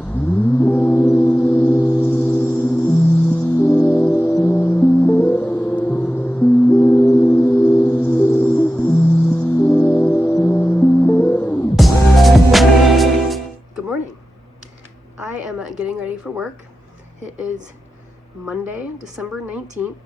Good morning. I am getting ready for work. It is Monday, December 19th,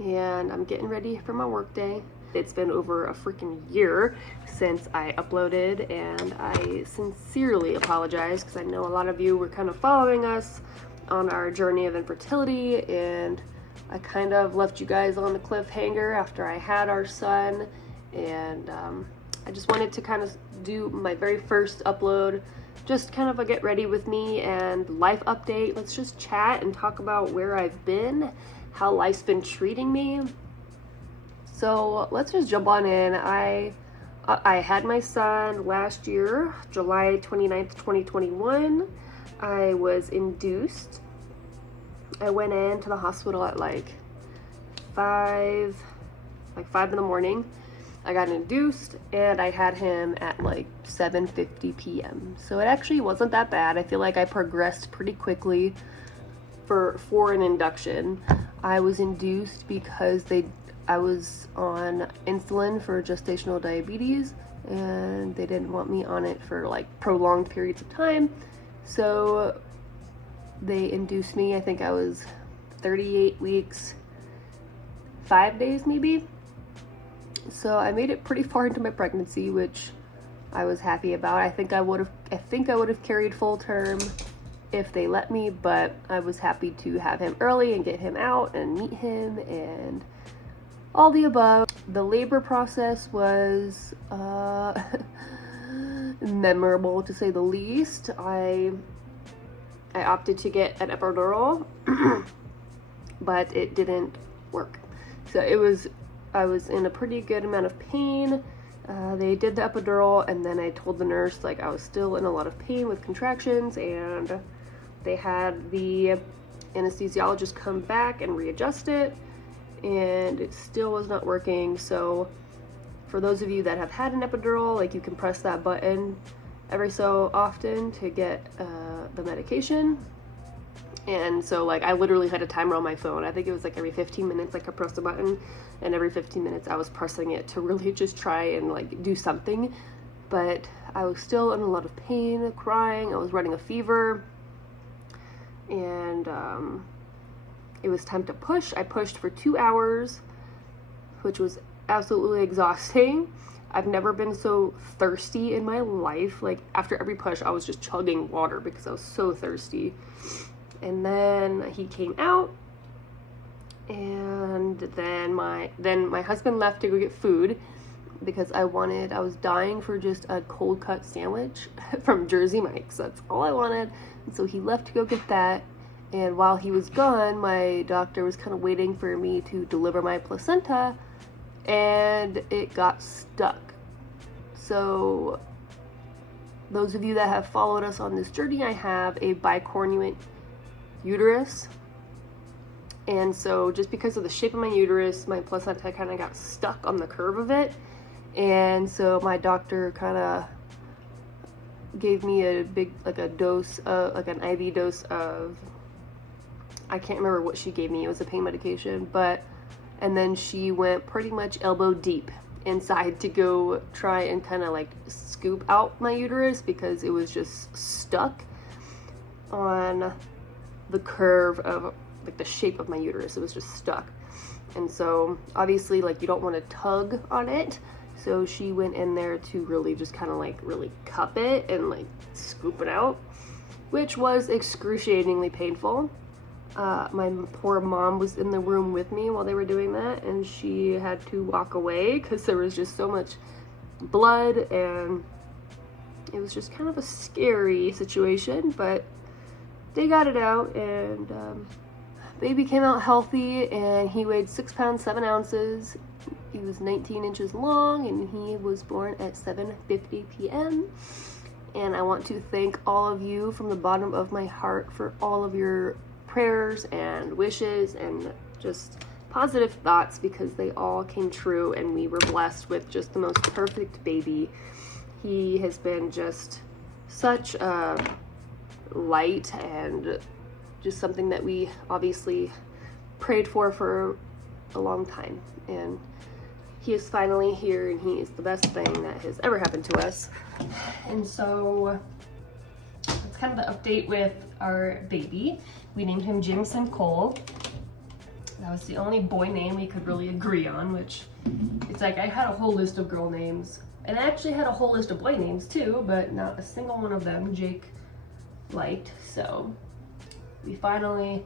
and I'm getting ready for my work day. It's been over a freaking year since I uploaded, and I sincerely apologize because I know a lot of you were kind of following us on our journey of infertility, and I kind of left you guys on the cliffhanger after I had our son, and I just wanted to kind of do my very first upload, just kind of a get ready with me and life update. Let's just chat and talk about where I've been, how life's been treating me. So let's just jump on in. I had my son last year, July 29th, 2021. I was induced. I went into the hospital at like 5 in the morning. I got induced and I had him at like 7:50 p.m. So it actually wasn't that bad. I feel like I progressed pretty quickly for an induction. I was induced because I was on insulin for gestational diabetes, and they didn't want me on it for like prolonged periods of time. So they induced me. I think I was 38 weeks, 5 days maybe. So I made it pretty far into my pregnancy, which I was happy about. I think I would have carried full term if they let me, but I was happy to have him early and get him out and meet him and all the above. The labor process was memorable, to say the least. I opted to get an epidural, but it didn't work. So I was in a pretty good amount of pain. They did the epidural, and then I told the nurse like I was still in a lot of pain with contractions, and they had the anesthesiologist come back and readjust it, and it still was not working. So for those of you that have had an epidural, like, you can press that button every so often to get the medication. And so like I literally had a timer on my phone. I think it was like every 15 minutes I could press the button, and every 15 minutes I was pressing it to really just try and like do something. But I was still in a lot of pain, crying, I was running a fever, and it was time to push. I pushed for 2 hours, which was absolutely exhausting. I've never been so thirsty in my life. Like after every push I was just chugging water because I was so thirsty. And then he came out, and then my husband left to go get food because I was dying for just a cold cut sandwich from Jersey Mike's. That's all I wanted. And so he left to go get that. And while he was gone, my doctor was kind of waiting for me to deliver my placenta, and it got stuck. So those of you that have followed us on this journey, I have a bicornuate uterus, and so just because of the shape of my uterus, my placenta kind of got stuck on the curve of it. And so my doctor kind of gave me a big, like a dose of, like an IV dose of, I can't remember what she gave me, it was a pain medication, and then she went pretty much elbow deep inside to go try and kind of like scoop out my uterus because it was just stuck on the curve of like the shape of my uterus. It was just stuck. And so obviously like you don't want to tug on it, so she went in there to really just kind of like really cup it and like scoop it out, which was excruciatingly painful. My poor mom was in the room with me while they were doing that, and she had to walk away because there was just so much blood, and it was just kind of a scary situation. But they got it out, and baby came out healthy, and he weighed 6 pounds 7 ounces. He was 19 inches long, and he was born at 7:50 p.m. And I want to thank all of you from the bottom of my heart for all of your prayers and wishes and just positive thoughts, because they all came true, and we were blessed with just the most perfect baby. He has been just such light and just something that we obviously prayed for a long time. And he is finally here, and he is the best thing that has ever happened to us. And so that's kind of the update with our baby. We named him Jameson Cole. That was the only boy name we could really agree on, which it's like I had a whole list of girl names, and I actually had a whole list of boy names too, but not a single one of them Jake liked. So we finally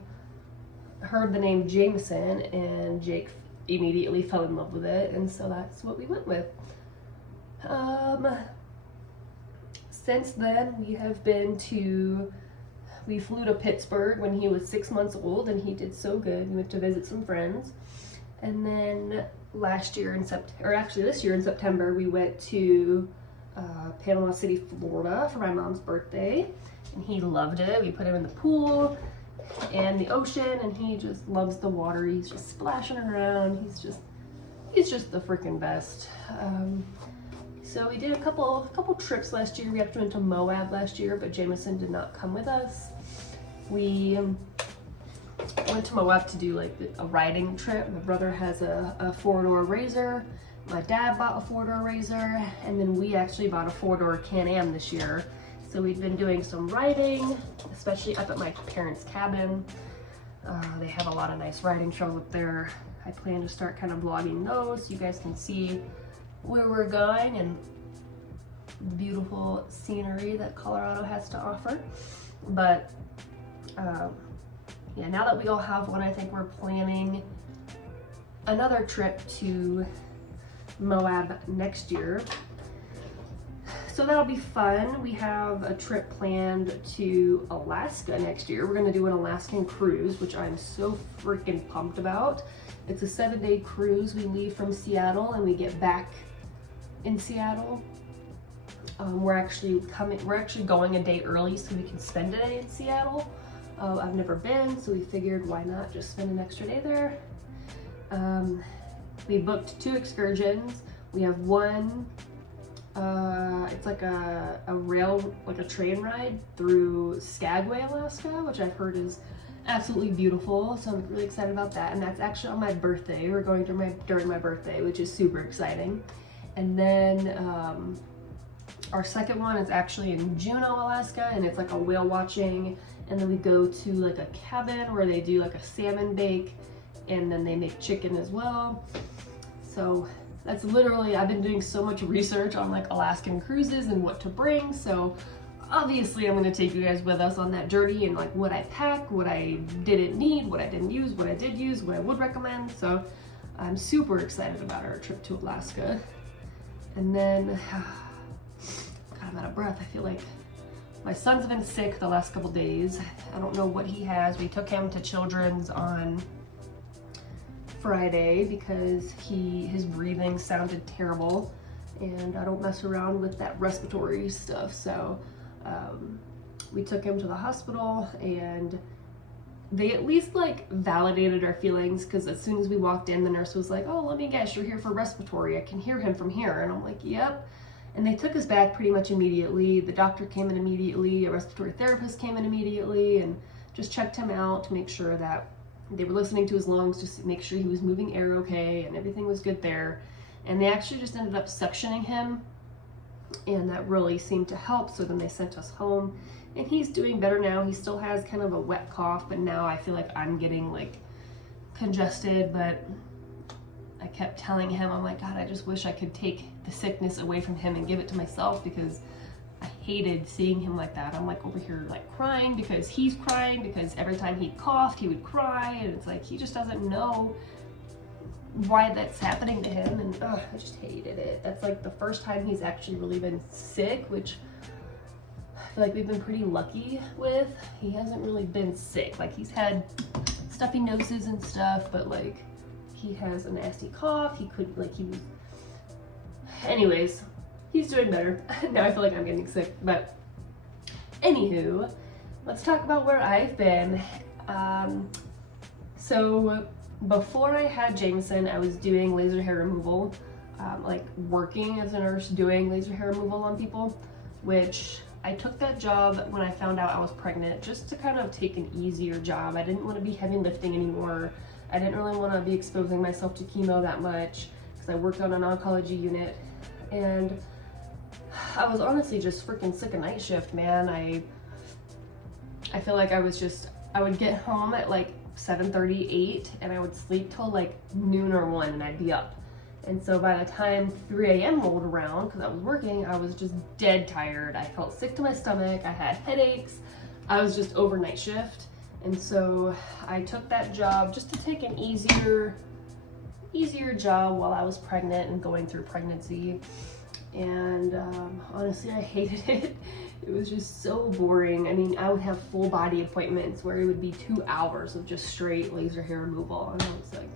heard the name Jameson, and Jake immediately fell in love with it, and so that's what we went with. Since then, we flew to Pittsburgh when he was 6 months old, and he did so good. We went to visit some friends, and then this year in September, we went to Panama City, Florida for my mom's birthday, and he loved it. We put him in the pool and the ocean, and he just loves the water. He's just splashing around. He's just the freaking best. So we did a couple trips last year. We actually went to Moab last year, but Jameson did not come with us. We went to Moab to do like a riding trip. My brother has a four-door Razor. My dad bought a four-door Razor, and then we actually bought a four-door Can-Am this year. So we've been doing some riding, especially up at my parents' cabin. They have a lot of nice riding trails up there. I plan to start kind of vlogging those so you guys can see where we're going and the beautiful scenery that Colorado has to offer. But yeah, now that we all have one, I think we're planning another trip to Moab next year. So that'll be fun. We have a trip planned to Alaska next year. We're gonna do an Alaskan cruise, which I'm so freaking pumped about. It's a 7-day cruise. We leave from Seattle and we get back in Seattle. We're actually going a day early so we can spend a day in Seattle. I've never been, so we figured why not just spend an extra day there. We booked 2 excursions. We have one, it's like a train ride through Skagway, Alaska, which I've heard is absolutely beautiful. So I'm really excited about that. And that's actually on my birthday. We're going during my birthday, which is super exciting. And then our second one is actually in Juneau, Alaska, and it's like a whale watching. And then we go to like a cabin where they do like a salmon bake, and then they make chicken as well. So that's literally, I've been doing so much research on like Alaskan cruises and what to bring. So obviously I'm gonna take you guys with us on that journey and like what I pack, what I didn't need, what I didn't use, what I did use, what I would recommend. So I'm super excited about our trip to Alaska. And then, God, I'm out of breath. I feel like my son's been sick the last couple days. I don't know what he has. We took him to Children's on Friday because his breathing sounded terrible, and I don't mess around with that respiratory stuff. So we took him to the hospital, and they at least like validated our feelings, because as soon as we walked in, the nurse was like, "Oh, let me guess, you're here for respiratory. I can hear him from here." And I'm like, "Yep." And they took us back pretty much immediately. The doctor came in immediately, a respiratory therapist came in immediately, and just checked him out to make sure that they were listening to his lungs, just to make sure he was moving air okay and everything was good there. And they actually just ended up suctioning him, and that really seemed to help. So then they sent us home, and he's doing better now. He still has kind of a wet cough, but now I feel like I'm getting like congested. But I kept telling him, I'm like, God, I just wish I could take the sickness away from him and give it to myself, because I hated seeing him like that. I'm like over here like crying because he's crying, because every time he coughed, he would cry, and it's like he just doesn't know why that's happening to him. And I just hated it. That's like the first time he's actually really been sick, which I feel like we've been pretty lucky with. He hasn't really been sick. Like he's had stuffy noses and stuff, but like he has a nasty cough. Anyways, he's doing better. Now I feel like I'm getting sick, but anywho, let's talk about where I've been. So before I had Jameson, I was doing laser hair removal, like working as a nurse doing laser hair removal on people, which I took that job when I found out I was pregnant, just to kind of take an easier job. I didn't want to be heavy lifting anymore. I didn't really want to be exposing myself to chemo that much, because I worked on an oncology unit, and I was honestly just freaking sick of night shift, man. I feel like I would get home at like 7:30, 8, and I would sleep till like noon or 1, and I'd be up. And so by the time 3 a.m. rolled around, because I was working, I was just dead tired. I felt sick to my stomach. I had headaches. I was just overnight shift. And so I took that job just to take an easier job while I was pregnant and going through pregnancy. And honestly, I hated it. It was just so boring. I mean, I would have full body appointments where it would be 2 hours of just straight laser hair removal. And I was like,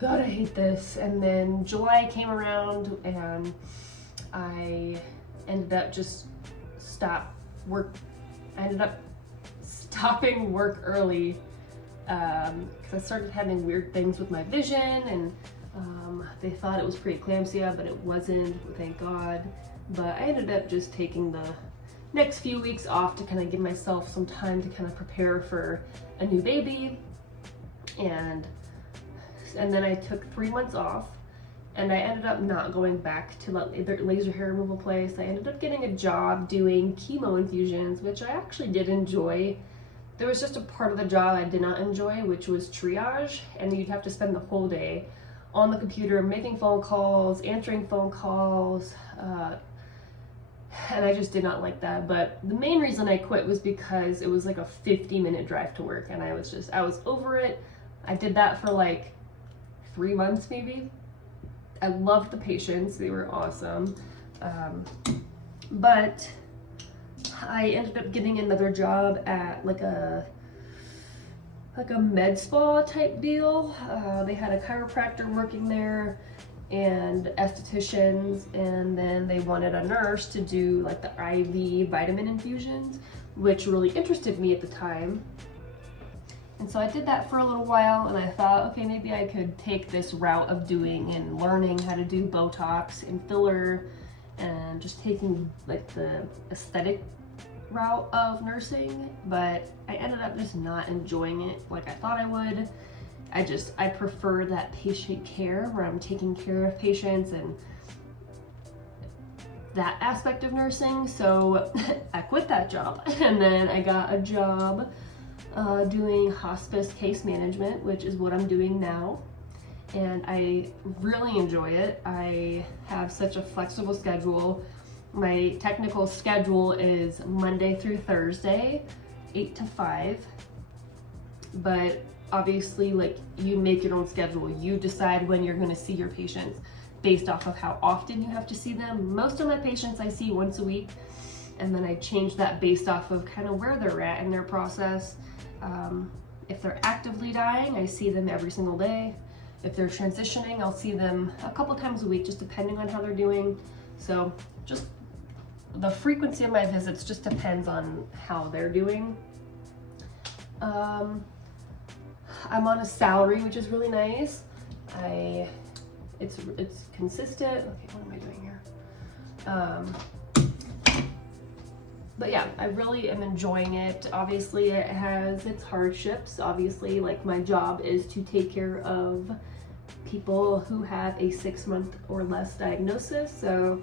God, I hate this. And then July came around, and I ended up stopping work early, because I started having weird things with my vision, and they thought it was preeclampsia, but it wasn't, thank God. But I ended up just taking the next few weeks off to kind of give myself some time to kind of prepare for a new baby. And then I took 3 months off, and I ended up not going back to the laser hair removal place. I ended up getting a job doing chemo infusions, which I actually did enjoy. There was just a part of the job I did not enjoy, which was triage, and you'd have to spend the whole day on the computer making phone calls, answering phone calls, and I just did not like that. But the main reason I quit was because it was like a 50-minute drive to work, and I was over it. I did that for like 3 months maybe. I loved the patients, they were awesome. But I ended up getting another job at like a med spa type deal. They had a chiropractor working there and estheticians, and then they wanted a nurse to do like the IV vitamin infusions, which really interested me at the time. And so I did that for a little while, and I thought, okay, maybe I could take this route of doing and learning how to do Botox and filler, and just taking like the aesthetic route of nursing. But I ended up just not enjoying it like I thought I would. I prefer that patient care where I'm taking care of patients and that aspect of nursing. So I quit that job, and then I got a job doing hospice case management, which is what I'm doing now, and I really enjoy it. I have such a flexible schedule. My technical schedule is Monday through Thursday, 8 to 5, but obviously, like, you make your own schedule. You decide when you're going to see your patients based off of how often you have to see them. Most of my patients I see once a week, and then I change that based off of kind of where they're at in their process. If they're actively dying, I see them every single day. If they're transitioning, I'll see them a couple times a week, just depending on how they're doing. So just the frequency of my visits just depends on how they're doing. I'm on a salary, which is really nice. It's consistent. Okay, what am I doing here? But yeah, I really am enjoying it. Obviously, it has its hardships. Obviously, like, my job is to take care of people who have a 6-month or less diagnosis. So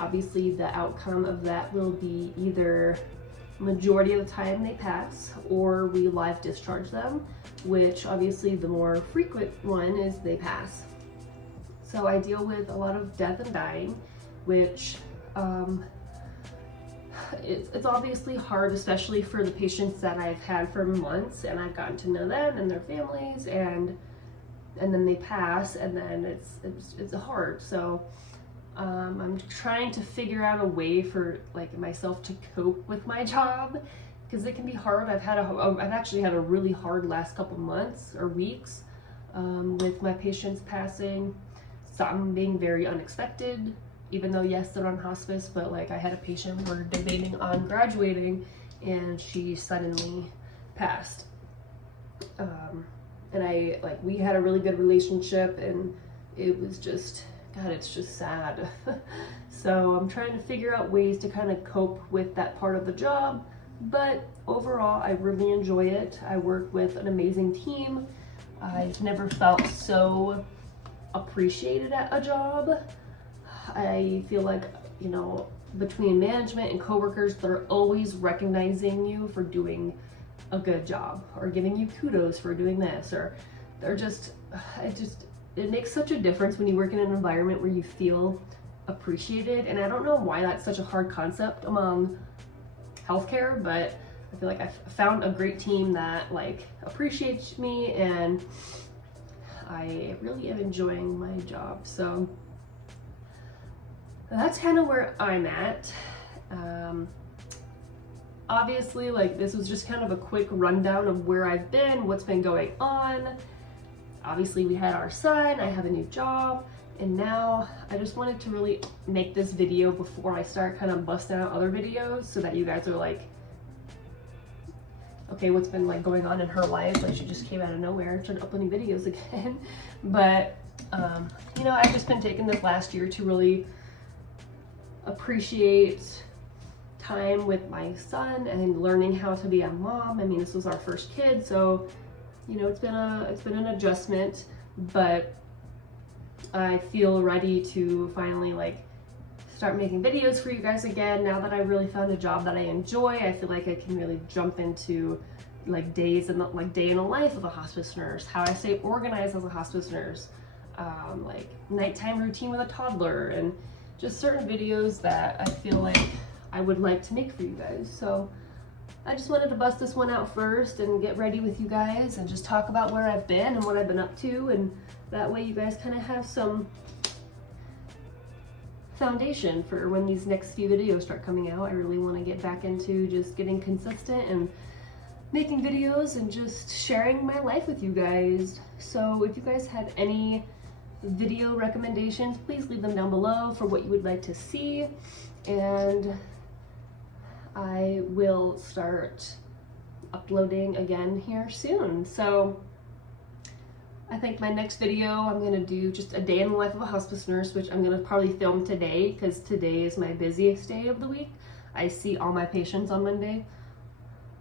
obviously the outcome of that will be either majority of the time they pass, or we live discharge them, which obviously the more frequent one is they pass. So I deal with a lot of death and dying, which it's obviously hard, especially for the patients that I've had for months, and I've gotten to know them and their families, and then they pass, and then it's hard. So I'm trying to figure out a way for like myself to cope with my job, because it can be hard. I've actually had a really hard last couple months or weeks with my patients passing, some being very unexpected, even though yes, they're on hospice, but like I had a patient we're debating on graduating, and she suddenly passed. And we had a really good relationship, and it was just God, it's just sad. So I'm trying to figure out ways to kind of cope with that part of the job, but overall I really enjoy it. I work with an amazing team. I've never felt so appreciated at a job. I feel like, you know, between management and coworkers, they're always recognizing you for doing a good job or giving you kudos for doing this, or they're just, it makes such a difference when you work in an environment where you feel appreciated. And I don't know why that's such a hard concept among healthcare, but I feel like I've found a great team that like appreciates me, and I really am enjoying my job. So that's kind of where I'm at. Obviously, like, this was just kind of a quick rundown of where I've been, what's been going on. Obviously, we had our son, I have a new job, and now I just wanted to really make this video before I start kind of busting out other videos, so that you guys are like, okay, what's been like going on in her life? Like, she just came out of nowhere and started uploading videos again. But you know, I've just been taking this last year to really appreciate time with my son and learning how to be a mom. I mean, this was our first kid, so you know, it's been an adjustment, but I feel ready to finally like start making videos for you guys again. Now that I really found a job that I enjoy, I feel like I can really jump into like day in the life of a hospice nurse, how I stay organized as a hospice nurse, like nighttime routine with a toddler, and just certain videos that I feel like I would like to make for you guys. So I just wanted to bust this one out first and get ready with you guys and just talk about where I've been and what I've been up to, and that way you guys kind of have some foundation for when these next few videos start coming out. I really want to get back into just getting consistent and making videos and just sharing my life with you guys. So if you guys have any video recommendations, please leave them down below for what you would like to see, and I will start uploading again here soon. So I think my next video, I'm gonna do just a day in the life of a hospice nurse, which I'm gonna probably film today because today is my busiest day of the week. I see all my patients on Monday,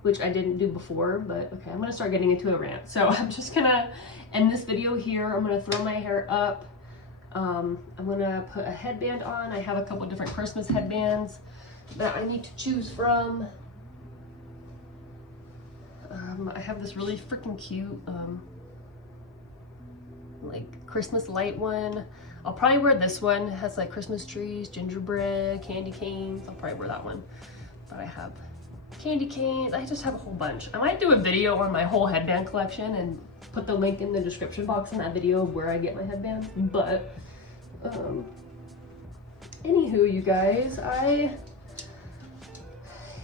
which I didn't do before, but okay, I'm gonna start getting into a rant. So I'm just gonna end this video here. I'm gonna throw my hair up. I'm gonna put a headband on. I have a couple different Christmas headbands that I need to choose from. I have this really freaking cute like Christmas light one. I'll probably wear this one. It has like Christmas trees, gingerbread, candy canes. I'll probably wear that one. But I have candy canes. I just have a whole bunch. I might do a video on my whole headband collection and put the link in the description box in that video of where I get my headbands. But anywho, you guys, I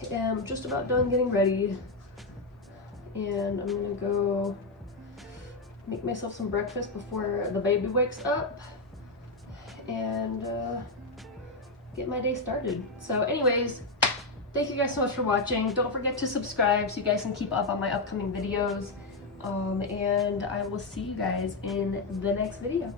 am just about done getting ready, and I'm gonna go make myself some breakfast before the baby wakes up and get my day started. So anyways, thank you guys so much for watching. Don't forget to subscribe so you guys can keep up on my upcoming videos, and I will see you guys in the next video.